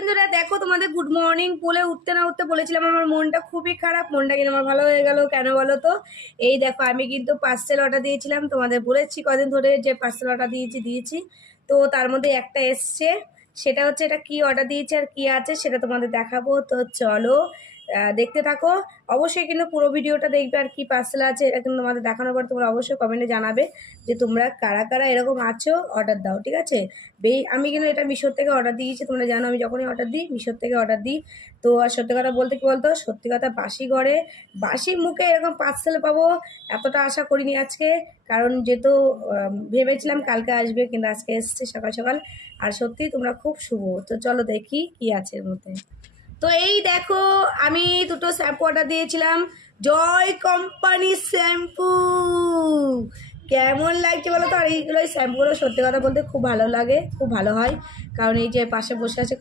বন্ধুরা দেখো তোমাদের গুড মর্নিং বলে উঠতে না উঠতে বলেছিলাম আমার মনটা খুবই খারাপ, মনটা কিন্তু আমার ভালো হয়ে গেল। কেন বলো তো? এই দেখো আমি কিন্তু পার্সেল অর্ডার দিয়েছিলাম, তোমাদের বলেছি কদিন ধরে যে পার্সেল অর্ডার দিয়েছি। তো তার মধ্যে একটা এসছে, সেটা হচ্ছে এটা কি অর্ডার দিয়েছি আর কি আছে সেটা তোমাদের দেখাবো। তো চলো দেখতে থাকো। অবশ্যই কিন্তু পুরো ভিডিওটা দেখবে আর কি পার্সেল আছে এটা কিন্তু তোমাদের দেখানোর পর তোমরা অবশ্যই কমেন্টে জানাবে যে তোমরা কারা কারা এরকম আছো, অর্ডার দাও, ঠিক আছে? আমি কিন্তু এটা মিশোর থেকে অর্ডার দিয়েছি, তোমরা জানো আমি যখনই অর্ডার দিই মিশোর থেকে অর্ডার দিই। তো আর সত্যি কথা বলতে কি বলতো, সত্যি কথা বাসি ঘরে বাসি মুখে এরকম পার্সেল পাবো এতটা আশা করিনি আজকে। কারণ যেহেতু ভেবেছিলাম কালকে আসবে, কিন্তু আজকে এসছে সকাল সকাল। আর সত্যি তোমরা খুব শুভ। তো চলো দেখি কি আছে এর মধ্যে। তো এই দেখো আমি দুটো শ্যাম্পু অর্ডার দিয়েছিলাম, জয় কোম্পানি শ্যাম্পু। কেমন লাগছে বলো তো? আর এইগুলো শ্যাম্পুগুলো সত্যি কথা বলতে খুব ভালো লাগে, খুব ভালো হয়। কারণ এই যে পাশে বসে আছে